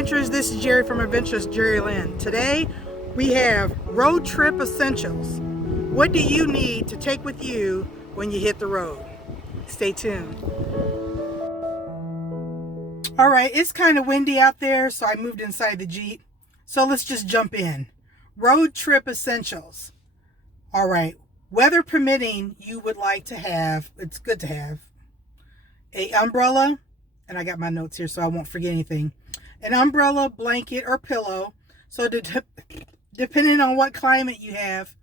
adventurers, this is Jerry from AdventurousJeriLynn. Today we have road trip essentials. What do you need to take with you when you hit the road? Stay tuned. Alright, it's kind of windy out there, so I moved inside the Jeep. So let's just jump in. Road trip essentials. Alright, weather permitting, you would like to have, it's good to have, an umbrella, and I got my notes here so I won't forget anything. An umbrella, blanket, or pillow. So depending on what climate you have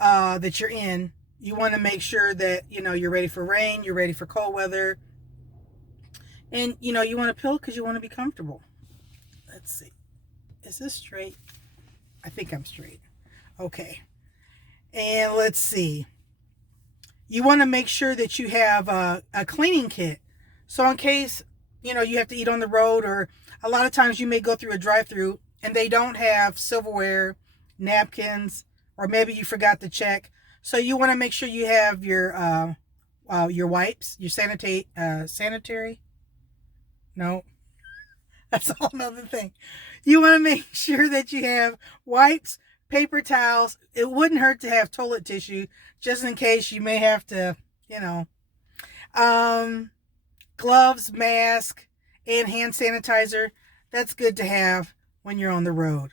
that you're in, you want to make sure that, you're ready for rain, you're ready for cold weather. And, you want a pillow because you want to be comfortable. Let's see. Is this straight? I think I'm straight. Okay. And let's see. You want to make sure that you have a cleaning kit. So in case, you have to eat on the road, or a lot of times you may go through a drive-through and they don't have silverware, napkins, or maybe you forgot to check. So you want to make sure you have your wipes, your sanitary. No, that's a whole nother thing. You want to make sure that you have wipes, paper towels. It wouldn't hurt to have toilet tissue just in case you may have to, gloves, mask, and hand sanitizer. That's good to have when you're on the road.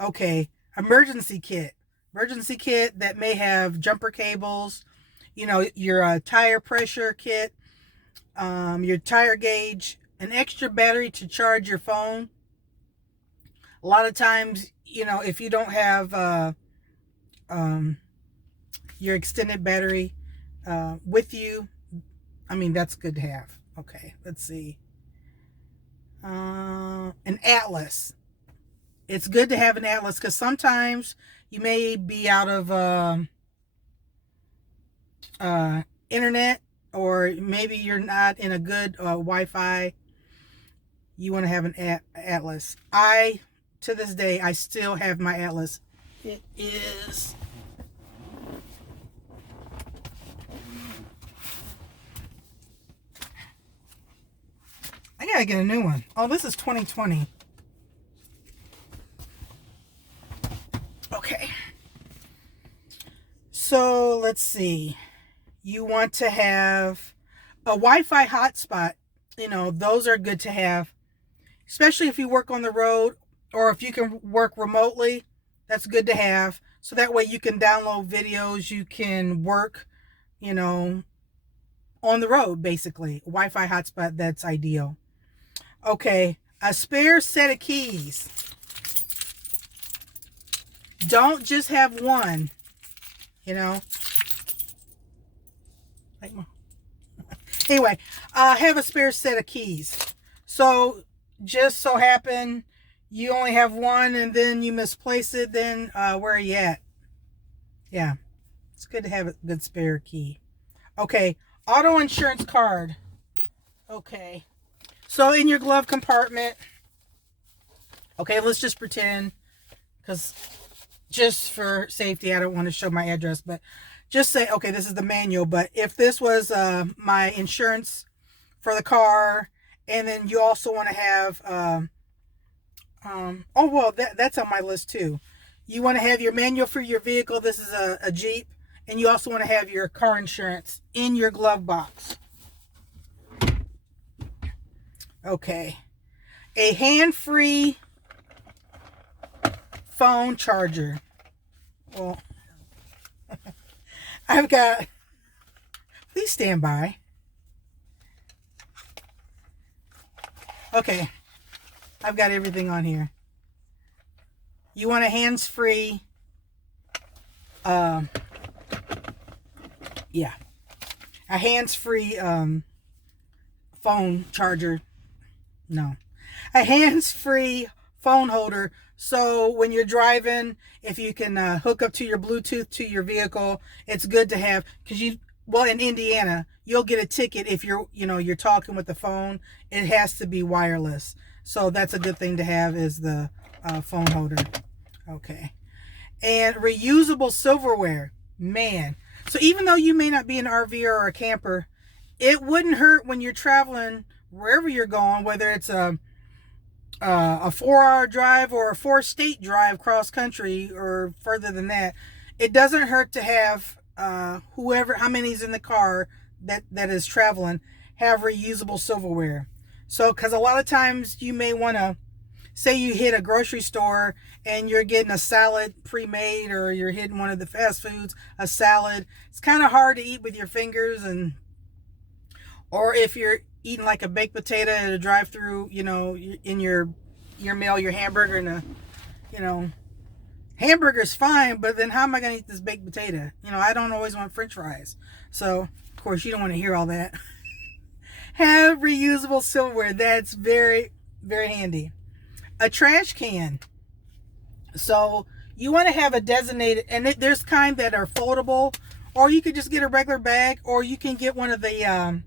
Okay, emergency kit. Emergency kit that may have jumper cables, your tire pressure kit, your tire gauge, an extra battery to charge your phone. A lot of times, if you don't have your extended battery with you, that's good to have. Okay, let's see. An atlas. It's good to have an atlas because sometimes you may be out of internet, or maybe you're not in a good Wi-Fi. You want to have an atlas. To this day, I still have my atlas. It is... I gotta get a new one. Oh, this is 2020. Okay. So, let's see. You want to have a Wi-Fi hotspot. Those are good to have. Especially if you work on the road, or if you can work remotely, that's good to have. So that way you can download videos, you can work, on the road, basically. Wi-Fi hotspot, that's ideal. Okay, a spare set of keys. Don't just have one, Anyway, have a spare set of keys. So, just so happen you only have one and then you misplace it, then where are you at? Yeah, it's good to have a good spare key. Okay, auto insurance card. Okay, so in your glove compartment, okay, let's just pretend, because just for safety, I don't want to show my address, but just say, okay, this is the manual. But if this was my insurance for the car, and then you also want to have, that's on my list too. You want to have your manual for your vehicle. This is a Jeep. And you also want to have your car insurance in your glove box. Okay. A hand-free phone charger. Well, I've got... Please stand by. Okay. I've got everything on here. You want a hands-free... a hands-free phone charger. No. A hands-free phone holder. So when you're driving, if you can hook up to your Bluetooth to your vehicle, it's good to have, because in Indiana, you'll get a ticket if you're talking with the phone. It has to be wireless. So that's a good thing to have, is the phone holder. Okay. And reusable silverware. Man. So even though you may not be an RVer or a camper, it wouldn't hurt when you're traveling wherever you're going, whether it's a a 4-hour drive or a 4-state drive cross country or further than that, it doesn't hurt to have how many's in the car that is traveling have reusable silverware. So, because a lot of times you may want to, say you hit a grocery store and you're getting a salad pre-made, or you're hitting one of the fast foods, a salad. It's kind of hard to eat with your fingers, or if you're eating like a baked potato at a drive-through, in your meal, your hamburger, and hamburger's fine, but then how am I going to eat this baked potato? I don't always want French fries. So, of course, you don't want to hear all that. Have reusable silverware. That's very, very handy. A trash can. So you want to have a designated, and there's kind that are foldable, or you could just get a regular bag, or you can get one of the,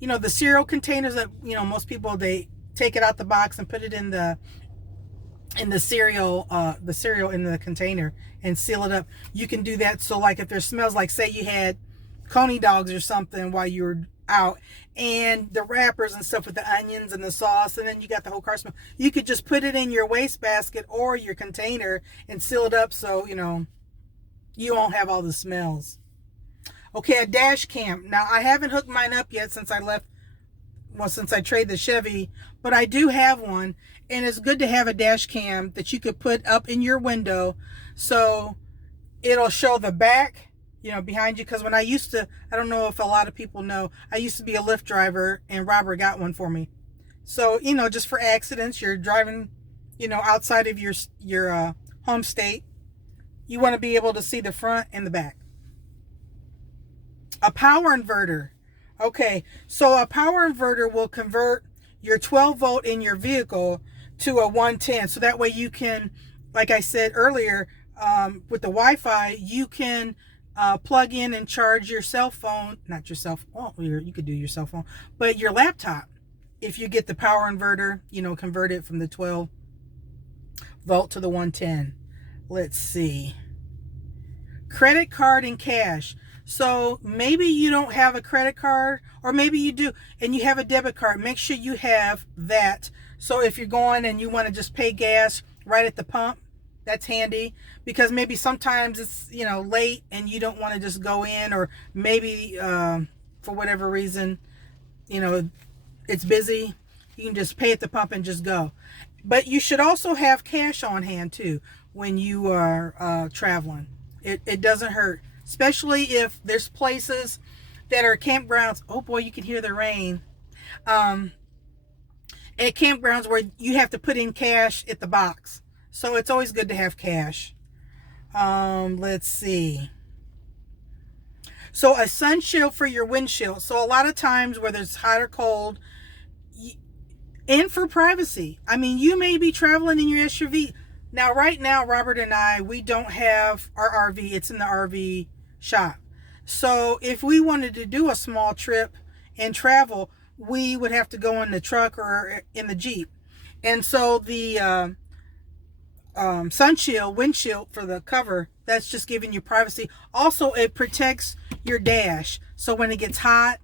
the cereal containers that, most people, they take it out the box and put it in the cereal in the container and seal it up. You can do that. So like if there smells like, say you had Coney dogs or something while you were out, and the wrappers and stuff with the onions and the sauce, and then you got the whole car smell, you could just put it in your wastebasket or your container and seal it up, so you won't have all the smells. Okay, a dash cam. Now I haven't hooked mine up yet since I traded the Chevy, but I do have one, and it's good to have a dash cam that you could put up in your window, so it'll show the back behind you. Because when I don't know if a lot of people know, I used to be a Lyft driver, and Robert got one for me. So, just for accidents, you're driving, outside of your home state, you want to be able to see the front and the back. A power inverter. Okay, so a power inverter will convert your 12 volt in your vehicle to a 110. So that way you can, like I said earlier, with the Wi-Fi, you can plug in and charge your cell phone, not your cell phone, you could do your cell phone, but your laptop. If you get the power inverter, convert it from the 12 volt to the 110. Let's see. Credit card and cash. So maybe you don't have a credit card, or maybe you do and you have a debit card. Make sure you have that. So if you're going and you want to just pay gas right at the pump, that's handy, because maybe sometimes it's late and you don't want to just go in, or maybe for whatever reason it's busy. You can just pay at the pump and just go. But you should also have cash on hand too when you are traveling. It doesn't hurt, especially if there's places that are campgrounds. Oh boy, you can hear the rain. At campgrounds where you have to put in cash at the box. So it's always good to have cash. Let's see. So a sun shield for your windshield. So a lot of times, whether it's hot or cold, and for privacy. I mean, you may be traveling in your SUV. Now, right now, Robert and I, we don't have our RV. It's in the RV shop. So if we wanted to do a small trip and travel, we would have to go in the truck or in the Jeep. And so the sun shield, windshield for the cover, that's just giving you privacy. Also, it protects your dash, so when it gets hot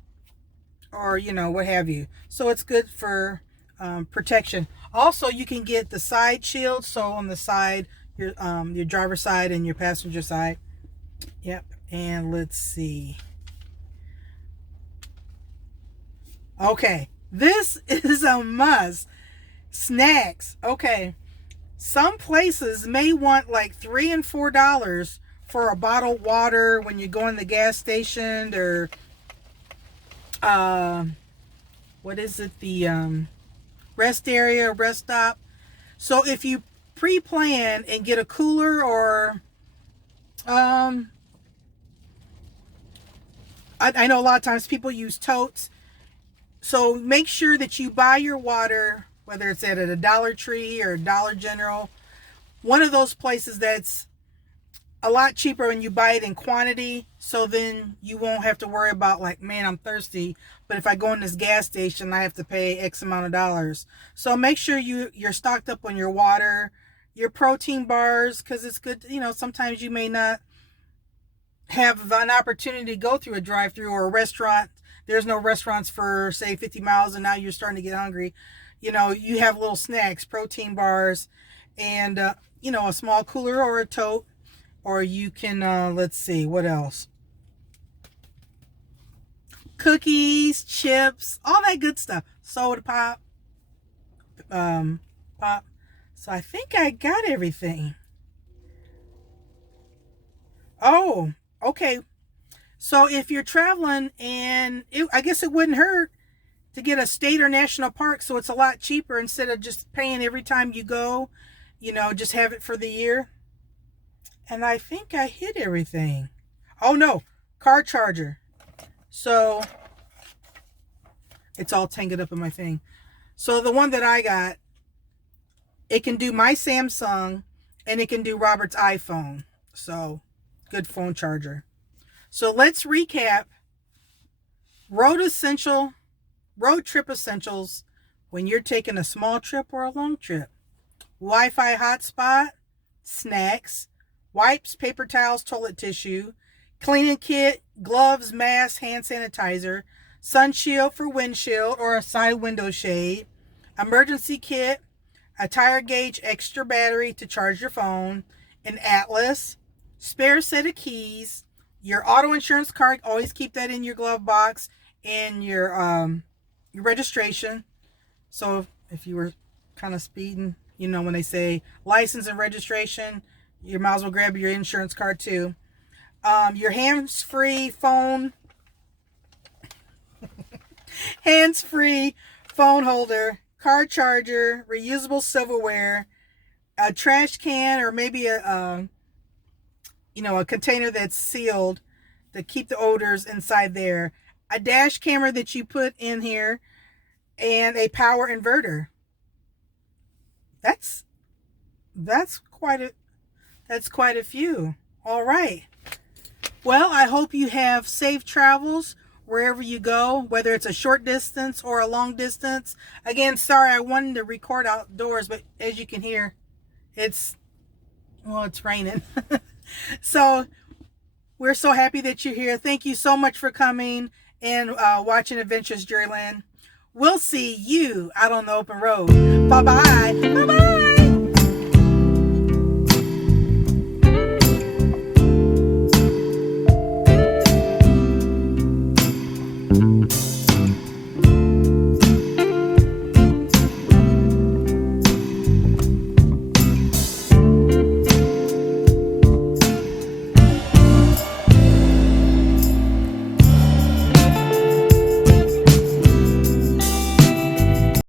or what have you, so it's good for protection. Also, you can get the side shield, so on the side, your driver's side and your passenger side. Yep. And let's see. Okay, this is a must. Snacks. Okay, some places may want like $3 and $4 for a bottle of water when you go in the gas station, or what is it, the rest area, rest stop. So if you pre-plan and get a cooler, or I know a lot of times people use totes, so make sure that you buy your water, whether it's at a Dollar Tree or Dollar General, one of those places that's a lot cheaper when you buy it in quantity, so then you won't have to worry about like, man, I'm thirsty, but if I go in this gas station, I have to pay X amount of dollars. So make sure you're stocked up on your water, your protein bars, because it's good, sometimes you may not have an opportunity to go through a drive-through or a restaurant. There's no restaurants for, say, 50 miles, and now you're starting to get hungry. You know, you have little snacks, protein bars, and, you know, a small cooler or a tote. Or you can, let's see, what else? Cookies, chips, all that good stuff. Soda pop, pop. So I think I got everything. Oh, okay. So if you're traveling, and I guess it wouldn't hurt to get a state or national park, so it's a lot cheaper instead of just paying every time you go, you know, just have it for the year. And I think I hit everything. Oh no, car charger. So it's all tangled up in my thing. So the one that I got, it can do my Samsung and it can do Robert's iPhone. So good phone charger. So let's recap road trip essentials when you're taking a small trip or a long trip. Wi-Fi hotspot, snacks, wipes, paper towels, toilet tissue, cleaning kit, gloves, mask, hand sanitizer, sun shield for windshield or a side window shade, emergency kit, a tire gauge extra battery to charge your phone, an atlas, spare set of keys, your auto insurance card, always keep that in your glove box, and your registration. So if you were kind of speeding, you know, when they say license and registration, you might as well grab your insurance card too. Your hands-free phone, hands-free phone holder, car charger, reusable silverware, a trash can, or maybe a container that's sealed to keep the odors inside there, a dash camera that you put in here, and a power inverter. That's quite a few. All right. Well, I hope you have safe travels wherever you go, whether it's a short distance or a long distance. Again, sorry, I wanted to record outdoors, but as you can hear, it's raining. So we're so happy that you're here. Thank you so much for coming and watching Adventures JeriLynn. We'll see you out on the open road. Bye-bye. Bye-bye.